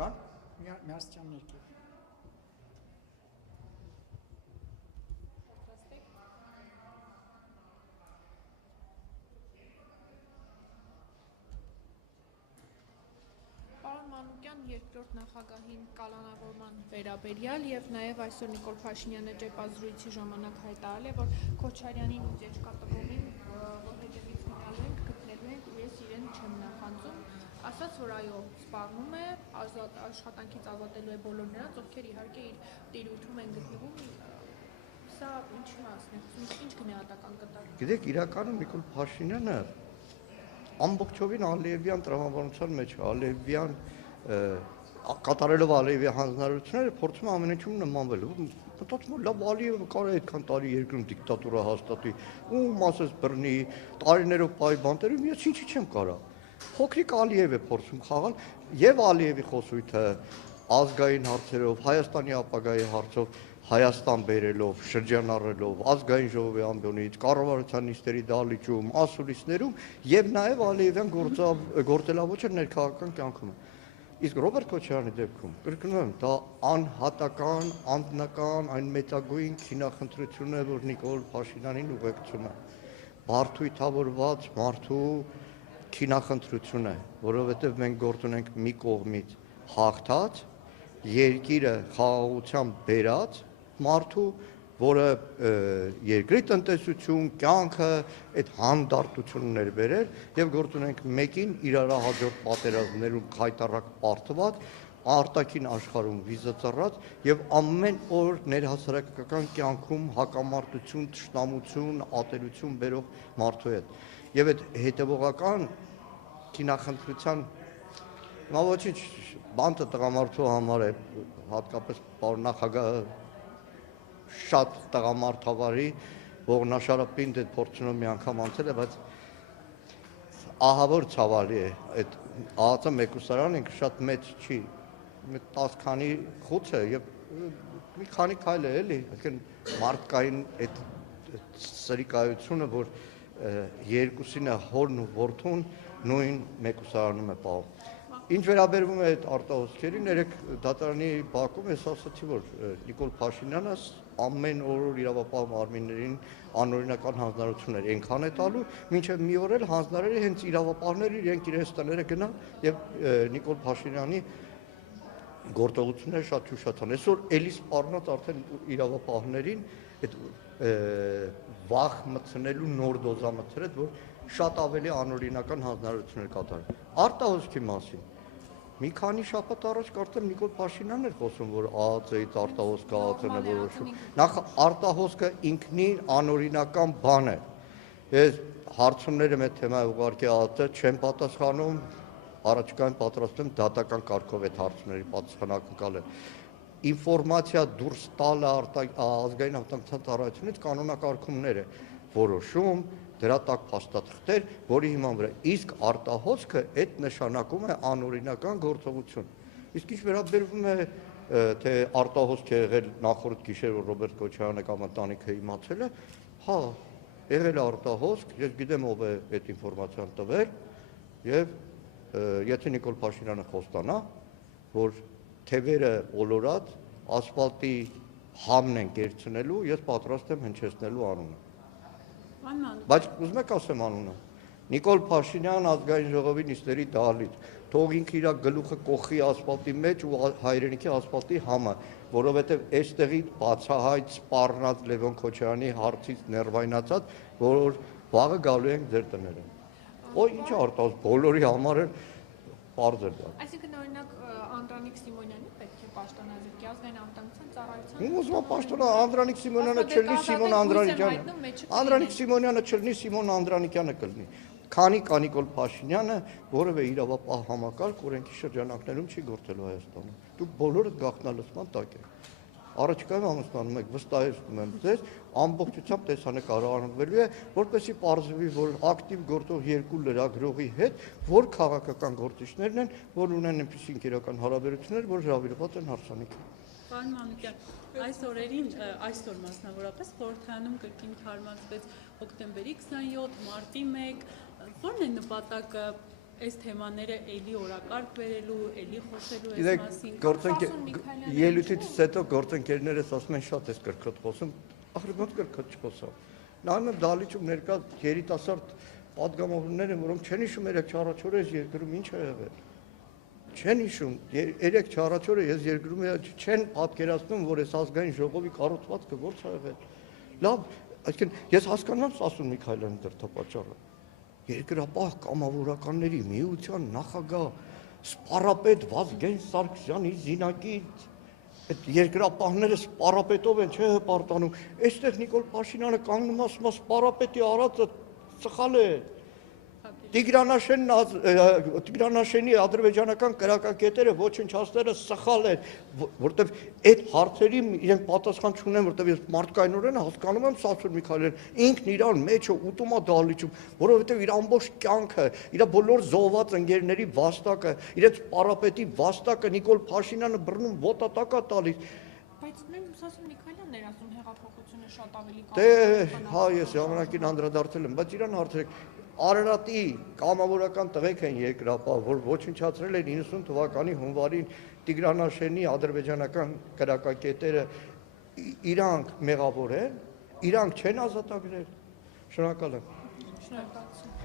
Can, Mersi Can Merkel. Պարոն Մանուկյան, երկրորդ նախագահին կալանավորման վերաբերյալ եւ նաեւ այսօր Նիկոլ Փաշինյանը ճեպազրույցի ժամանակ հայտարարել է, որ Քոչարյանին ու Ձեչկատողովին որ հետևից գնալու ենք, գտնելու ենք ու ես իրեն չեմ նախանձում, ասաց, որ այո, սպառնում է, աշխատանքից ազատելու է բոլոր նրանց, ովքեր իհարկե իր տիրույթում են գտնվում, սա ինչ մասն է, ինչ գնահատական կտակ։ Գիտեք, իրականում Նիկոլ Փաշինյանը ամբողջովին Ալիևյան տրամաբանության մեջ Ալիևյան կատարելով Ալիևի հանձնարարությունները փորձում է ամեն ինչում նմանվել։ Մտածում եմ, լավ Ալիևը կարա այդքան տարի երկրում դիկտատուրա հաստատի, ում ասես բռնի, տարիներով պայմաններում ես ինչի չեմ կարա։ Փոքրիկ Ալիև է փորձում խաղալ եւ Ալիևի խոսույթը ազգային հարցերով, Հայաստանի ապագայի հարցով Հայաստան բերելով, շրջանառելով, ազգային ժողովի ամբիոնից, կառավարության նիստերի դահլիճում, ասուլիսներում եւ նաեւ Ալիևյան գործելավոճը ներքաղաքական կյանքում։ Իսկ Ռոբերտ Քոչարյանի դեպքում կրկնում եմ, դա անհատական, անձնական, այն մեծագույն քինախնդրություն է, որ Նիկոլ Փաշինյանին ուղեկցում է։ Բարդույթավորված մարդու քինախնդրություն է, որովհետեւ մենք գործ ունենք մի կողմից հաղթած, երկիրը խաղաղությամբ բերած մարդու, որը երկրի տնտեսություն, կյանքը այդ հանդարտություններ բերել եւ գործ ունենք մեկին իրար հաջորդ պատերազմներում խայտարակ պարտված, արտաքին աշխարհում վիզա ծառած եւ ամեն օր ներհասարակական կյանքում հակամարտություն, թշնամություն, ատելություն բերող մարդու հետ։ Եվ այդ հետևողական քինախնդրության Նա ոչինչ բանտը տղամարդու համար է, հատկապես պարոն նախագահը շատ տղամարդավարի ողնաշարապինդ այդ փորձունով մի անգամ անցել է, բայց ահավոր ցավալի է այդ ԱԱԾ մեկուսարանը ինքը շատ մեծ չի, 10 քանի խոց է եւ մի քանի քայլ է էլի, այսինքն մարդկային այդ սրիկայությունը, որ երկուսին է հորն ու որդուն նույն մեկուսարանում է պահում։ Ինչ վերաբերվում է այդ արտահոսքերին, երեք դատարանի բակում ես ասացի, որ Նիկոլ Փաշինյանը ամեն օր իրավապահ մարմիններին անօրինական հանձնարարություններ այնքան է տալու, մինչև մի օր էլ հանձնարարել հենց իրավապահները իրենք իրենց տները գնան եւ Նիկոլ Փաշինյանի գործողությունները շատ հուշացան։ Այսօր էլի սպառնած արդեն իրավապահներին այդ վախ մտցնելու նոր դոզամթեր, որ շատ ավելի անօրինական հանձնարարություններ կատարեն։ Արտահոսքի մասին մի քանի շաբաթ առաջ կարծեմ Նիկոլ Փաշինյանն էր խոսում, որ ԱԱԾ-ից արտահոսքը ԱԱԾ-ն է որոշում։ Նախ արտահոսքը ինքնին անօրինական բան է։ Ես հարցումները մեր թեմայի ուղղակի ԱԱԾ չեմ պատասխանում, առաջիկայում պատրաստ եմ դատական կարգով այդ հարցումների պատասխանատվել։ Ինֆորմացիա դուրս տալը ազգային անվտանգության ծառայությունից կանոնակարգումներ է որոշում, դրա տակ փաստաթղթեր, որի հիման վրա իսկ արտահոսքը այդ նշանակում է անօրինական գործողություն։ Իսկ ինչ վերաբերվում է թե արտահոսք է եղել նախորդ գիշեր, որ Ռոբերտ Քոչարյանը կամ ընտանիքը իմացել է, հա, եղել է արտահոսք, ես գիտեմ ով է այդ ինֆորմացիան տվել եւ եթե Նիկոլ Փաշինյանը խոստանա, որ թևերը ոլորած ասֆալտի համն են կերցնելու, ես պատրաստ եմ հնչեցնելու անունը։ Բայց ուզում եք ասեմ անունը։ Նիկոլ Փաշինյան ազգային ժողովի նիստերի դահլիճ, թող ինքը իր գլուխը կողի ասֆալտի մեջ ու հայրենիքի ասֆալտի համը, որովհետև այստեղի բացահայտ սպառնած Լևոն Քոչարյանի հարցից ներվայնացած, որ վաղը գալու են ձեր տները։ Ոյ ինչ արտահոս բոլորի համար էլ պարզ է դա։ Այսինքն օրինակ Անդրանիկ Սիմոնյանը պետք է պաշտոնազրկի ազգային անվտանգության ծառայության։ Ուզում եմ պաշտոնա Անդրանիկ Սիմոնյանը չլինի Սիմոն Անդրանիկյանը։ Անդրանիկ Սիմոնյանը չլինի Սիմոն Անդրանիկյանը կլինի։ Քանի կա Նիկոլ Փաշինյանը, որևէ իրավապահ համակարգ օրենքի շրջանակներում չի գործելու Հայաստանում։ Դուք բոլորդ գաղտնալսման տակ եք։ Առաջիկայում ամուսնանում եք, վստահեցնում եմ ձեզ, ամբողջությամբ տեսանկարողանվելու է, որպեսզի պարզվի, որ ակտիվ գործող երկու լրագրողի հետ, որ քաղաքական գործիչներն են, որ ունեն այնպիսի ինքերական հարաբերություններ, որ հրավիրված են հարսանիքի։ Պարոն Մանուկյան, այս օրերին, այսօր մասնավորապես խորհրդարանում կրկին քարոզվեց հոկտեմբերի 27, մարտի 1, ո՞րն է նպատակը այս թեմաները էլի օրակարգ վերելու, էլի խոսելու այս Գիտեք, մասին։ ելույթից հետո գործընկերներս ասում են շատ էս կրկոտ խոսում, ախր ոնց կրկոտ չխոսամ։ Նայում եմ դահլիճում ներկա երիտասարդ պատգամավորներ են, որոնք չեն հիշում 3-4 օրը երկրում ինչ է եղել։ Չեն հիշում 3-4 օրը ես երկրում չեն պատկերացնում, որ այս ազգային ժողովի կառուցվածքը ո՞նց է եղել։ Լավ, այսինքն ես հասկանում եմ Սասուն Միքայելյանի դրդապատճառը։ Երկրապահ կամավորականների միության նախագահ սպառապետ Վազգեն Սարգսյանի զինակից այդ երկրապահները սպառապետով են չէ հպարտանում։ Այստեղ Նիկոլ Փաշինյանը կանգնում ասում է սպառապետի արածը սխալ է։ Տիգրանաշենի ադրբեջանական կրակակետերը ոչնչացնելը սխալ է, որտեվ այդ հարցերի իրենք պատասխան չունեն, որտեվ ես մարդկայնորեն հասկանում եմ Սասուն Միքայելյանին, ինքն իրան մեջը ուտում է դահլիճում, որովհետև իր ամբողջ կյանքը, իր բոլոր զոհված ընկերների վաստակը, իրենց պարապետի վաստակը Նիկոլ Փաշինյանը բռնում ոտատակա տալիս։ Բայց նույն Սասուն Միքայելյանն էր ասում հեղափոխությունը շատ ավելի Դե, հա, ես ժամանակին անդրադարձել եմ, բայց իրան հարցրեք Արարատի կամավորական տղեկ են երկրապահ, որ ոչնչացրել են 90 թվականի հունվարին Տիգրանաշենի ադրբեջանական կրակակետերը, իրանք մեղավոր են, իրանք չեն ազատագրել։ Շնորհակալ եմ։ Շնորհակալություն։